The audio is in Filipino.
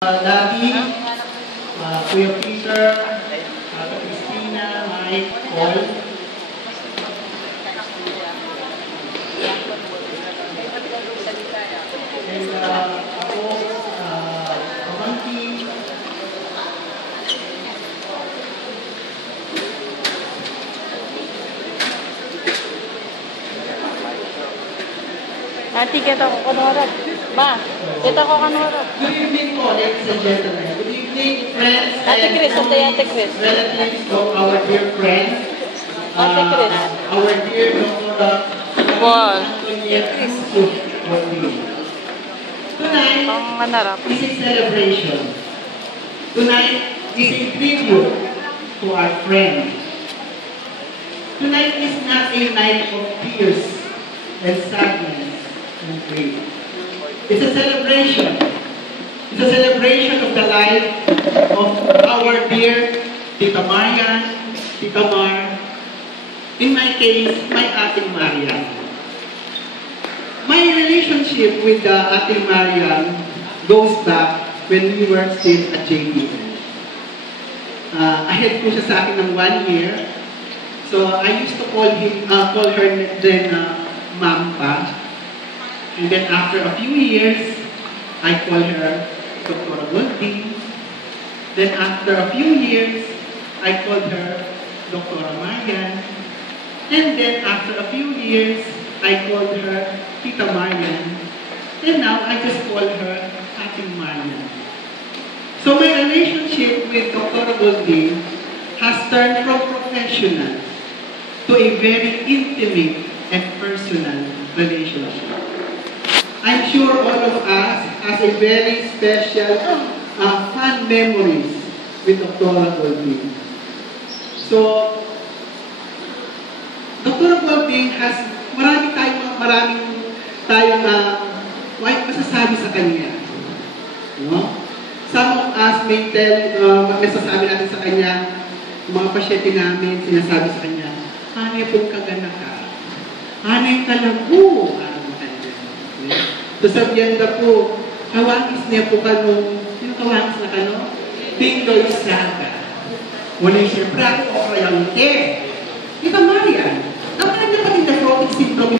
Daddy, Kuya Peter, Christina, Mike, Paul. And ako, Pamangkin. Nanti kita ko kanuharap. Ma, kita ko kanuharap. Good evening po, ladies and gentlemen. Good evening, friends Ate Chris, Ate Chris. relatives of our dear friends. Ate Chris. Our dear Dr. Wow. Tonight Ang manarap. is a celebration. Tonight is a tribute to our friend. Tonight is not a night of tears and sadness and grief. It's a celebration. It's a celebration of the life of our dear Tita Marian, Tita Mar, in my case, my Ate Marian. My relationship with Ate Marian goes back when we were still at JPN. Ahead po siya sa akin ng 1 year. So I used to call her then Ma'am pa. And then after a few years, I call her Dr. Golding. Then after a few years, I called her Dr. Marian. And then after a few years, I called her Tita Marian. And now I just call her Ate Marian. So my relationship with Dr. Golding has turned from professional to a very intimate and personal relationship. I'm sure all of us has a very special, fun memories with Dr. Golding. So, Dr. Golding has maraming tayong masasabi sa kanya. No? Some of us may tell, masasabi natin sa kanya, mga pasyente namin, sinasabi sa kanya, hanay pong kagana ka. Hanay ka lang po. Sasabihan na po, kawangis niya po kanong, yung kawangis na kano? Bingo isaga. Wala siya, brato o kayang Ita Marian, ang kanya pa din na syndrome